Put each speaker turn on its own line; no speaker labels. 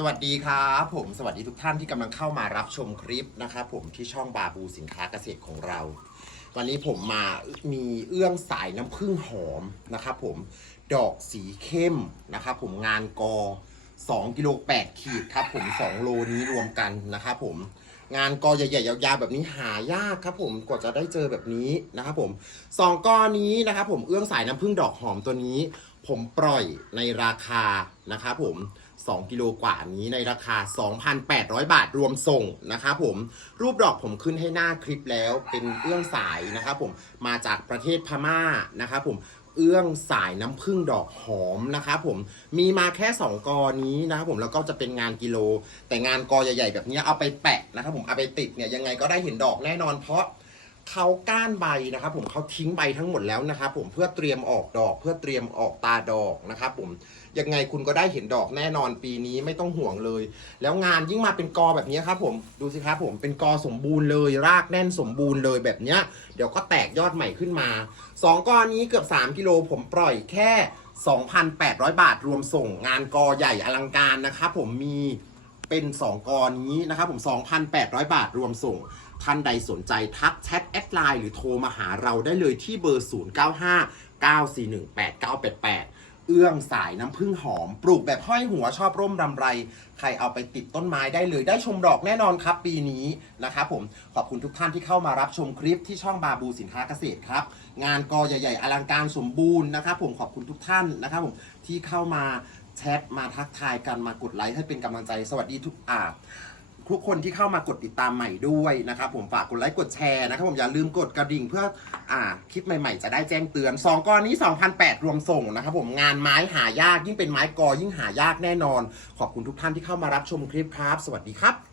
สวัสดีครับผมสวัสดีทุกท่านที่กำลังเข้ามารับชมคลิปนะครับผมที่ช่องบาบูสินค้าเกษตรของเรา วันนี้ผมมามีเอื้องสายน้ำผึ้งหอมนะครับผมดอกสีเข้มนะครับผมงานกอ2กิโล8ขีดครับผม 2 โลนี้รวมกันนะครับผมงานกอใหญ่ๆยาวๆแบบนี้หายากครับผมกว่าจะได้เจอแบบนี้นะครับผมสองกอนี้นะครับผมเอื้องสายน้ำผึ้งดอกหอมตัวนี้ ผมปล่อยในราคานะครับผม 2 กิโลกว่านี้ในราคา 2,800 บาทรวมส่งนะครับผมรูปดอกผมขึ้นให้หน้าคลิปแล้วเป็นเอื้องสายนะครับผมมาจากประเทศพม่านะครับผมเอื้องสายน้ำผึ้งดอกหอมนะครับผมมีมาแค่ 2 กอนี้นะครับผมแล้วก็จะเป็นงานกิโล แต่งานกอใหญ่ๆแบบนี้เอาไปแปะนะครับผมเอาไปติดเนี่ยยังไงก็ได้เห็นดอกแน่นอนเพราะ เขาก้านใบนะครับผมเขาทิ้งใบทั้งหมดแล้วนะครับผมเพื่อเตรียมออกดอก เพื่อเตรียมออกตาดอกนะครับผมยังไงคุณก็ได้เห็นดอกแน่นอนปีนี้ไม่ต้องห่วงเลย แล้วงานยิ่งมาเป็นกอแบบนี้ครับผมดูสิครับผมเป็นกอสมบูรณ์เลยรากแน่นสมบูรณ์เลยแบบเนี้ยเดี๋ยวก็แตกยอดใหม่ขึ้นมาสองกอนี้เกือบ 3กิโลผมปล่อยแค่ 2,800 บาทรวมส่งงานกอใหญ่อลังการนะครับผมมี เป็น 2 กรนี้นะครับผม 2,800 บาทรวมส่ง ท่านใดสนใจทักแชทแอดไลน์หรือโทรมาหาเราได้เลยที่เบอร์ 0959418988เอื้องสายน้ำผึ้งหอม ปลูกแบบห้อยหัวชอบร่มรำไร ใครเอาไปติดต้นไม้ได้เลยได้ชมดอกแน่นอนครับปีนี้นะครับผมขอบคุณทุกท่านที่เข้ามารับชมคลิปที่ช่องบาบูสินค้าเกษตรครับ งานกอใหญ่ ๆ อลังการสมบูรณ์นะครับผมขอบคุณทุกท่านนะครับผมที่เข้ามา แชทมาทักทายกันมากดไลค์ให้เป็นกำลังใจสวัสดีทุกอ่าทุกคนที่เข้ามากดติดตามใหม่ด้วยนะครับผมฝากกดไลค์กดแชร์นะครับผมอย่าลืมกดกระดิ่งเพื่ออ่าคลิปใหม่ๆ จะได้แจ้งเตือน2ก้อนนี้2,008รวมส่งนะครับผมงานไม้หายากยิ่งเป็นไม้กอยิ่งหายากแน่นอน ขอบคุณทุกท่านที่เข้ามารับชมคลิปครับ สวัสดีครับ